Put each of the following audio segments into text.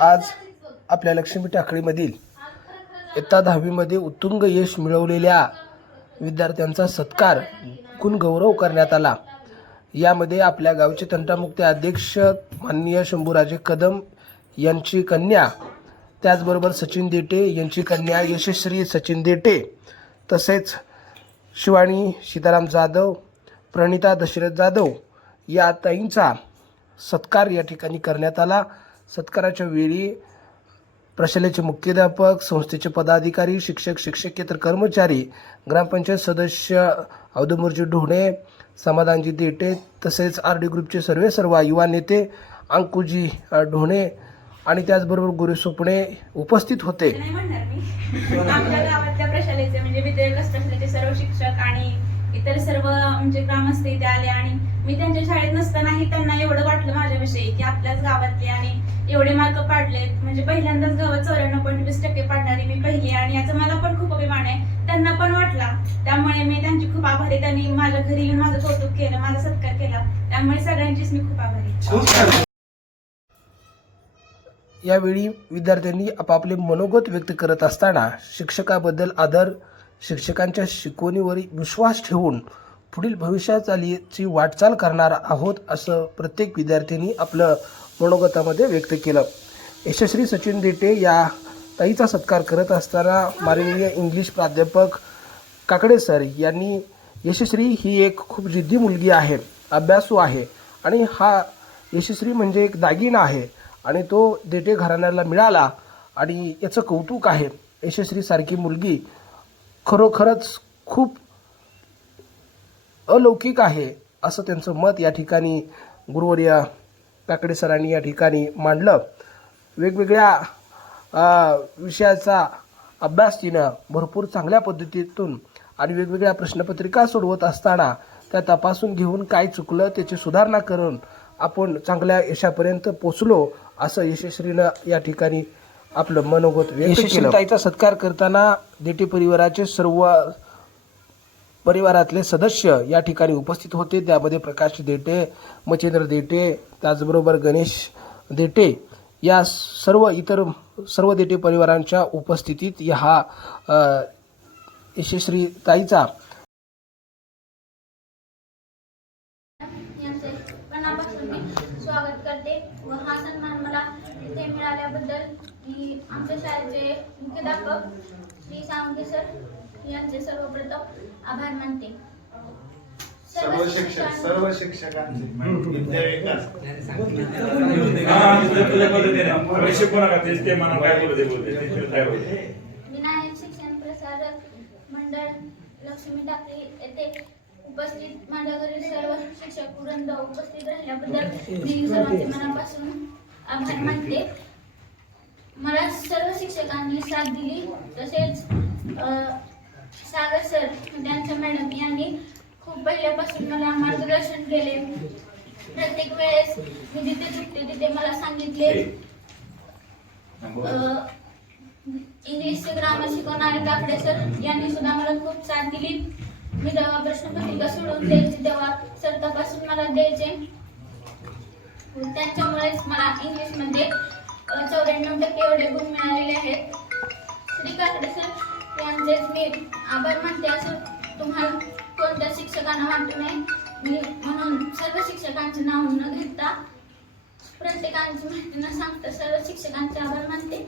आज आपल्या लक्ष्मी टाकळीमधील इयत्ता दहावीमध्ये उत्तुंग यश मिळवलेल्या विद्यार्थ्यांचा सत्कार गुणगौरव करण्यात आला. यामध्ये आपल्या गावचे तंटामुक्ती अध्यक्ष माननीय शंभूराजे कदम यांची कन्या त्याचबरोबर सचिन देटे यांची कन्या यशश्री सचिन देटे तसेच शिवानी सीताराम जाधव प्रणिता दशरथ जाधव या ताईंचा सत्कार या ठिकाणी करण्यात आला. सत्काराच्या वेळी प्रशालेचे मुख्याध्यापक संस्थेचे पदाधिकारी शिक्षक शिक्षकेतर कर्मचारी ग्रामपंचायत सदस्य औदुंबरजी ढोणे समाधानजी देटे तसेच आर डी ग्रुपचे सर्व सर्व युवा नेते अंकुजी ढोणे आणि त्याचबरोबर गुरु सुपणे उपस्थित होते. आमच्या गावातल्या प्रशालेचे म्हणजे विद्यार्थी प्रशालेचे सर्व शिक्षक आणि इतर सर्व म्हणजे ग्रामस्थ इथे आले आणि मी त्यांच्या शाळेत नसतानाही त्यांना एवढं वाटलं माझ्याविषयी की आपल्याच गावातले आणि एवढे मार्क पाडलेत. म्हणजे पहिल्यांदाच गावात चौऱ्याण्णव पॉईंट वीस टक्के पाडणारी मी पहिली आणि याचा मला पण खूप अभिमान आहे. त्यांना पण वाटला. त्यामुळे मी त्यांची खूप आभारी त्यांनी माझ्या घरी येऊन माझं कौतुक केलं माझा सत्कार केला. त्यामुळे सगळ्यांचीच मी खूप आभारी यावेळी विद्यार्थ्यांनी आपापले मनोगत व्यक्त करत असताना शिक्षकाबद्दल आदर शिक्षकांच्या शिकवणीवर विश्वास ठेवून पुढील भविष्याचालीची वाटचाल करणार आहोत असं प्रत्येक विद्यार्थ्यांनी आपलं मनोगतामध्ये व्यक्त केलं. यशस्वी सचिन देटे या ताईचा सत्कार करत असताना माननीय इंग्लिश प्राध्यापक काकडे सर यांनी यशस्वी ही एक खूप जिद्दी मुलगी आहे अभ्यासू आहे आणि हा यशस्वी म्हणजे एक दागिना आहे आणि तो देटे घराण्याला मिळाला आणि याचं कौतुक आहे. यशस्वीसारखी मुलगी खरोखरच खूप अलौकिक आहे असं त्यांचं मत या ठिकाणी गुरुवर्य काकडे सरांनी या ठिकाणी मांडलं. वेगवेगळ्या विषयाचा अभ्यास तिनं भरपूर चांगल्या पद्धतीतून आणि वेगवेगळ्या प्रश्नपत्रिका सोडवत असताना त्या तपासून घेऊन काय चुकलं त्याची सुधारणा करून आपण चांगल्या यशापर्यंत पोचलो असं यशस्वीनं या ठिकाणी आपलं मनोगत यशस्वी ताईचा सत्कार करताना देटे परिवाराचे सर्व परिवारातले सदस्य या ठिकाणी उपस्थित होते. त्यामध्ये प्रकाश देटे मच्छिंद्र देटे त्याचबरोबर गणेश देटे या सर्व इतर सर्व देटे परिवारांच्या उपस्थितीत हा यशस्वी ताईचा स्वागत करते व हा सन्मान मला इथे मिळाल्याबद्दल मी आमच्या शाळेचे मुख्याध्यापक श्री सावंगे सर यांचे सर्वप्रथम आभार मानते. सर्व शिक्षक सर्व शिक्षकांचे. विद्या विकास विनायक शिक्षण प्रसारक मंडळ लक्ष्मी येथे उपस्थित. माझ्या घरी सर्व शिक्षक वृंद उपस्थित राहिल्याबद्दल मी सर्वांचे मनापासून आभार मानते. मला सर्व शिक्षकांनी साथ दिली. तसेच अ, सागर सर त्यांच्या मॅडम यांनी खूप पहिल्यापासून मला मार्गदर्शन केले. प्रत्येक वेळेस मी जिथे चुकते तिथे मला सांगितले. इंग्लिशचे ग्रामर शिकवणारे काकडे सर यांनी सुद्धा मला खूप साथ दिली. मी जेव्हा प्रश्नपत्रिका सोडवून द्यायची तेव्हा सर तपासून मला द्यायचे. त्यांच्यामुळेच मला इंग्लिशमध्ये चौऱ्याण्णव टक्के एवढे गुण मिळालेले आहेत. श्री काकडे सर यांचेच मी आभार मानते असं तुम्हाला कोणत्या शिक्षकांना वाटू नये मी म्हणून सर्व शिक्षकांचे नाव न घेता प्रत्येकांची माहिती न सांगता सर्व शिक्षकांचे आभार मानते.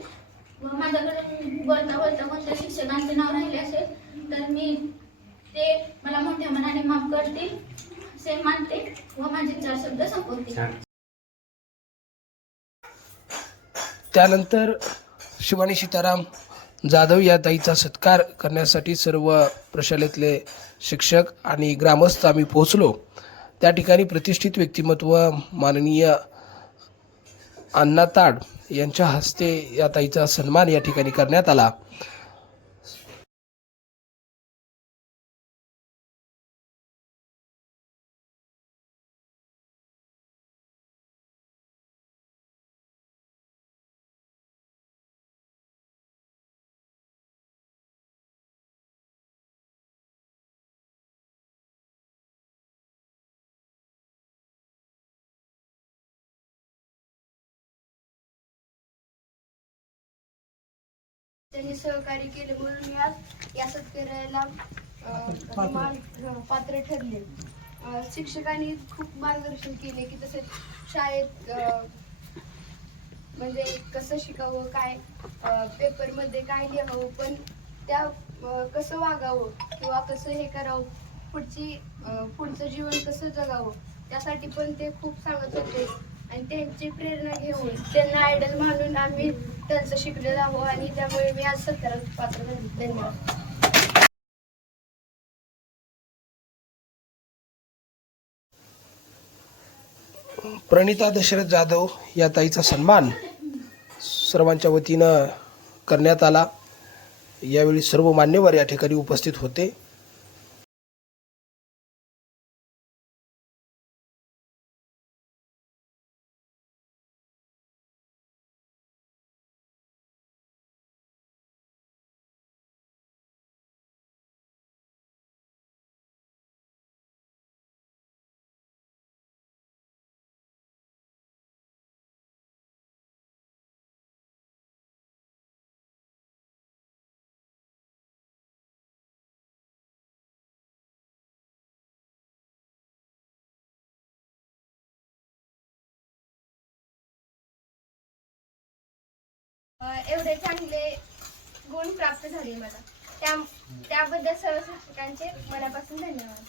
व माझ्याकडून बोलता बोलता कोणत्या शिक्षकांचे नाव राहिले असेल तर मी ते मला मोठ्या मनाने माफ करतील असे मानते व माझे चार शब्द संपवते. त्यानंतर शिवानी सीताराम जाधव या ताईचा सत्कार करण्यासाठी सर्व प्रशालेतले शिक्षक आणि ग्रामस्थ आम्ही पोहोचलो. त्या ठिकाणी प्रतिष्ठित व्यक्तिमत्व माननीय अण्णा ताड यांच्या हस्ते या ताईचा सन्मान या ठिकाणी करण्यात आला. त्यांनी सहकार्य केले म्हणून मी आज या सत्कार्याला अ, पात्र. ठरले. शिक्षकांनी खूप मार्गदर्शन केले की तसेच शाळेत म्हणजे कसं शिकावं काय पेपरमध्ये काय लिहावं पण त्या कसं वागावं किंवा कसं हे करावं पुढची पुढचं जीवन कसं जगावं त्यासाठी पण ते खूप सांगत होते. आणि त्यांची प्रेरणा घेऊन त्यांना आयडल मानून आम्ही त्यांचं शिकलेलो जावो आणि त्यामुळे मी आज सत्कारात पात्र झाले धन्यवाद. प्रणिता दशरथ जाधव या ताईचा सन्मान सर्वांच्या वतीनं करण्यात आला. यावेळी सर्व मान्यवर या ठिकाणी उपस्थित होते. एवढे चांगले गुण प्राप्त झाले मला. त्या त्याबद्दल सर्व शिक्षकांचे मनापासून धन्यवाद.